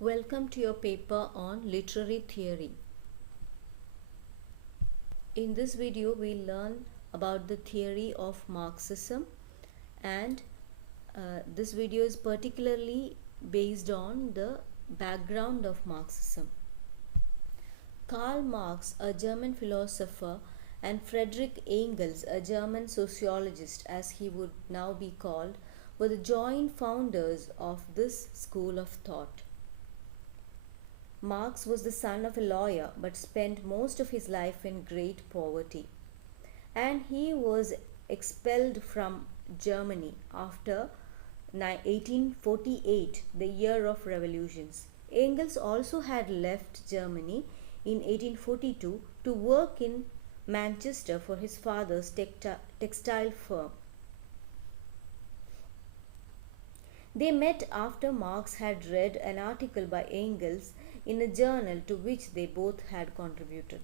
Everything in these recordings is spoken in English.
Welcome to your paper on literary theory. In this video, we'll learn about the theory of Marxism, and this video is particularly based on the background of Marxism. Karl Marx, a German philosopher, and Friedrich Engels, a German sociologist as he would now be called, were the joint founders of this school of thought. Marx was the son of a lawyer but spent most of his life in great poverty. And he was expelled from Germany after 1848, the year of revolutions. Engels also had left Germany in 1842 to work in Manchester for his father's textile firm. They met after Marx had read an article by Engels in a journal to which they both had contributed.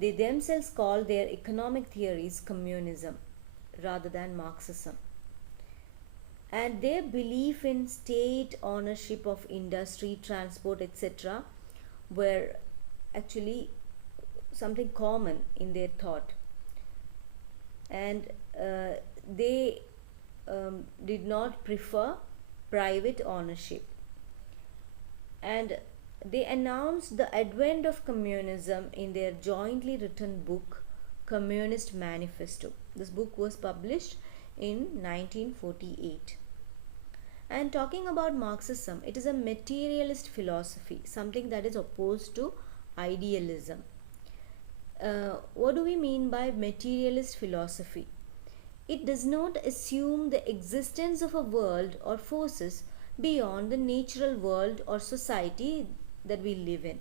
They themselves called their economic theories communism rather than Marxism. And their belief in state ownership of industry, transport, etc. were actually something common in their thought. And they did not prefer private ownership. And they announced the advent of communism in their jointly written book, Communist Manifesto. This book was published in 1948. And talking about Marxism, it is a materialist philosophy, something that is opposed to idealism. What do we mean by materialist philosophy? It does not assume the existence of a world or forces beyond the natural world or society that we live in.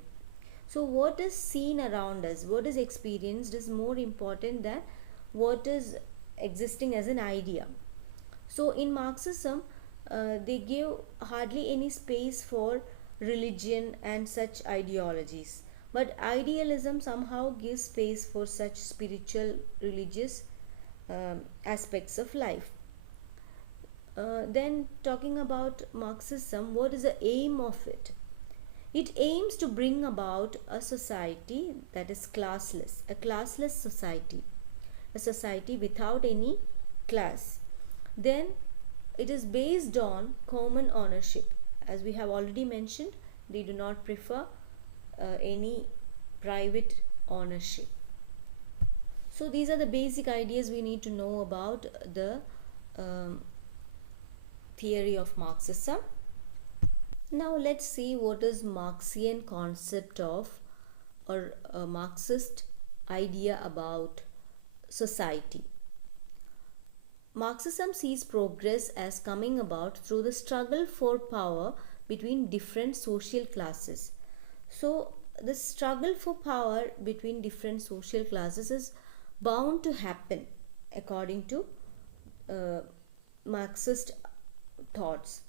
So what is seen around us, what is experienced, is more important than what is existing as an idea. So in Marxism, they give hardly any space for religion and such ideologies. But idealism somehow gives space for such spiritual, religious aspects of life. Then talking about Marxism, what is the aim of it? It aims to bring about a society that is classless, a classless society, a society without any class. Then it is based on common ownership. As we have already mentioned, they do not prefer any private ownership. So these are the basic ideas we need to know about the theory of Marxism. Now let's see what is Marxian concept of, or a Marxist idea about society. Marxism sees progress as coming about through the struggle for power between different social classes. So the struggle for power between different social classes is bound to happen according to Marxist thoughts,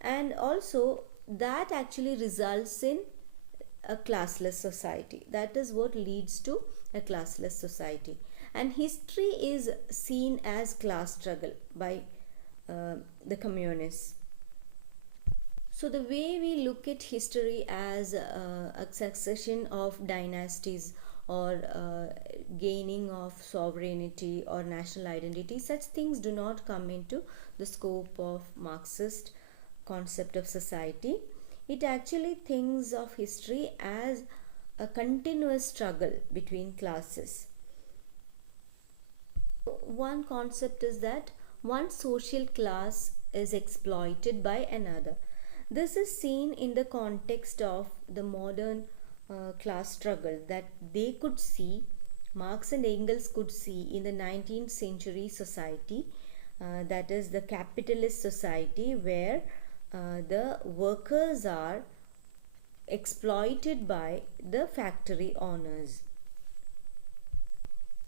and also that actually results in a classless society. That is what leads to a classless society, and history is seen as class struggle by the communists. So the way we look at history as a succession of dynasties or gaining of sovereignty or national identity, such things do not come into the scope of Marxist concept of society. It actually thinks of history as a continuous struggle between classes. One concept is that one social class is exploited by another. This is seen in the context of the modern class struggle that they could see, Marx and Engels could see in the 19th century society, that is the capitalist society, where the workers are exploited by the factory owners.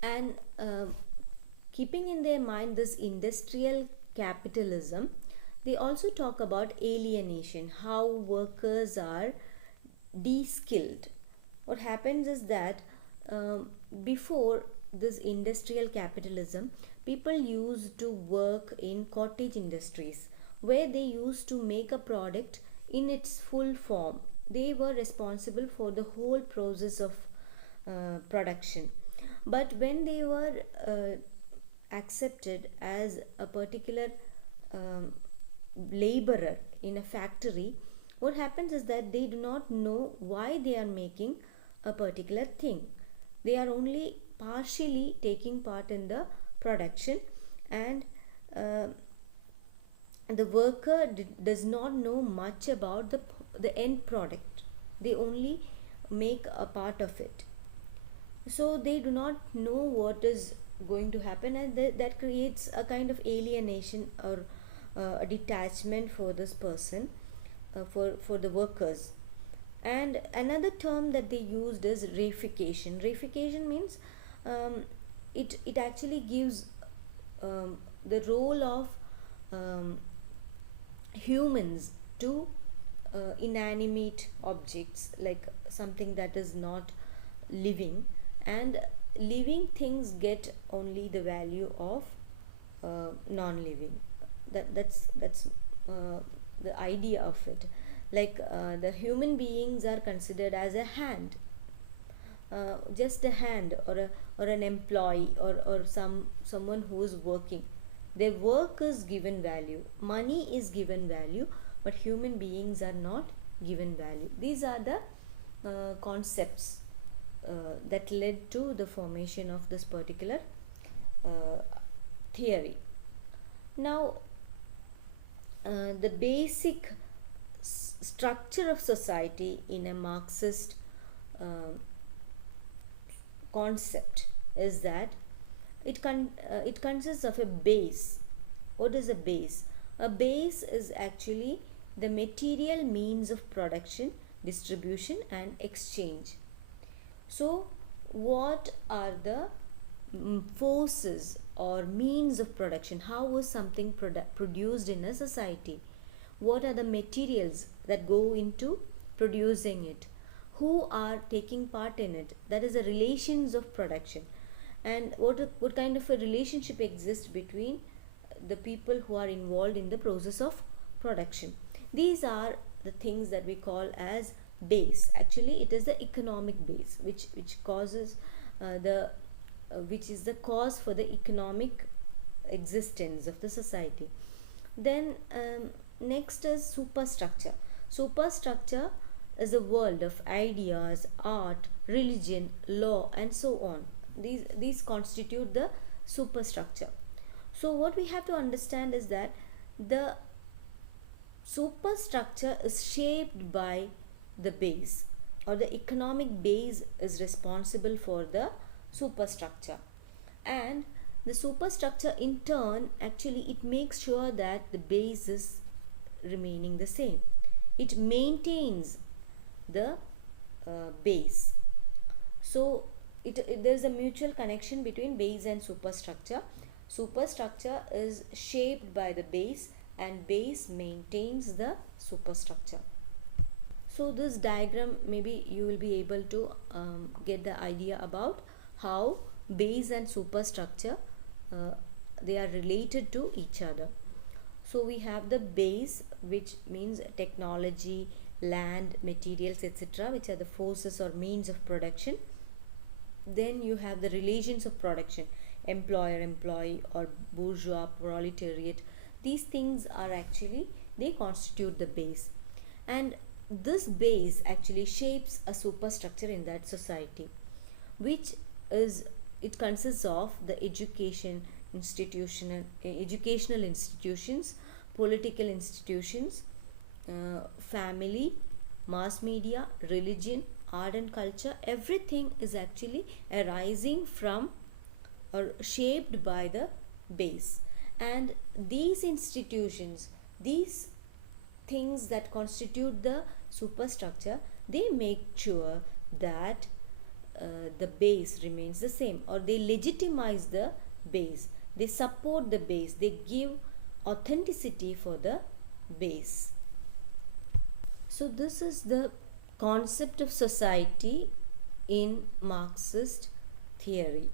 And keeping in their mind this industrial capitalism, they also talk about alienation, how workers are de-skilled. What happens is that before this industrial capitalism, people used to work in cottage industries where they used to make a product in its full form. They were responsible for the whole process of production. But when they were accepted as a particular um, laborer in a factory, what happens is that they do not know why they are making a particular thing. They are only partially taking part in the production, and uh, the worker does not know much about the end product. They only make a part of it, so they do not know what is going to happen, and that creates a kind of alienation or a detachment for this person, for the workers. And another term that they used is reification. Reification means it actually gives the role of um, humans to inanimate objects, like something that is not living, and living things get only the value of non-living. That's the idea of it. Like the human beings are considered as a hand, just a hand, or an employee, or someone who is working. Their work is given value, money is given value, but human beings are not given value. These are the concepts that led to the formation of this particular uh, theory. Now, the basic structure of society in a Marxist uh, concept is that it consists of a base. What is a base? A base is actually the material means of production, distribution, and exchange. So, what are the forces or means of production? How is something produced in a society? What are the materials that go into producing it? Who are taking part in it? That is the relations of production. And what kind of a relationship exists between the people who are involved in the process of production? These are the things that we call as base. Actually, it is the economic base which causes the which is the cause for the economic existence of the society. Then next is superstructure. Superstructure is a world of ideas, art, religion, law, and so on. These constitute the superstructure. So what we have to understand is that the superstructure is shaped by the base, or the economic base is responsible for the superstructure. And the superstructure in turn, actually, it makes sure that the base is remaining the same. It maintains the base. So there is a mutual connection between base and superstructure. Superstructure is shaped by the base, and base maintains the superstructure. So this diagram, maybe you will be able to get the idea about how base and superstructure they are related to each other. So we have the base, which means technology, land, materials, etc., which are the forces or means of production. Then you have the relations of production, employer, employee, or bourgeois, proletariat. These things are actually, they constitute the base, and this base actually shapes a superstructure in that society, which is, it consists of the educational institutions, political institutions, family, mass media, religion, art and culture. Everything is actually arising from or shaped by the base. And these institutions, these things that constitute the superstructure, they make sure that the base remains the same, or they legitimize the base, they support the base, they give authenticity for the base. So this is the concept of society in Marxist theory.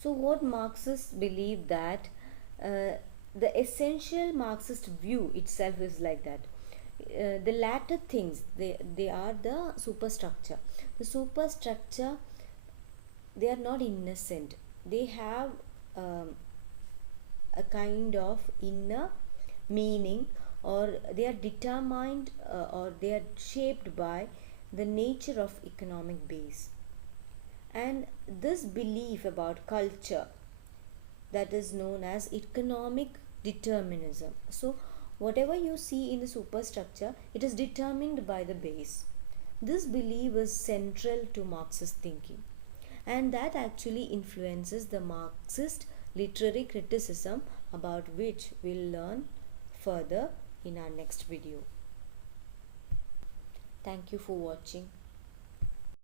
So what Marxists believe that the essential Marxist view itself is like that. The latter things, they are the superstructure. The superstructure, they are not innocent. They have um, a kind of inner meaning, or they are determined or they are shaped by the nature of economic base. And this belief about culture, that is known as economic determinism. So whatever you see in the superstructure, it is determined by the base. This belief is central to Marxist thinking, and that actually influences the Marxist literary criticism, about which we'll learn further in our next video. Thank you for watching.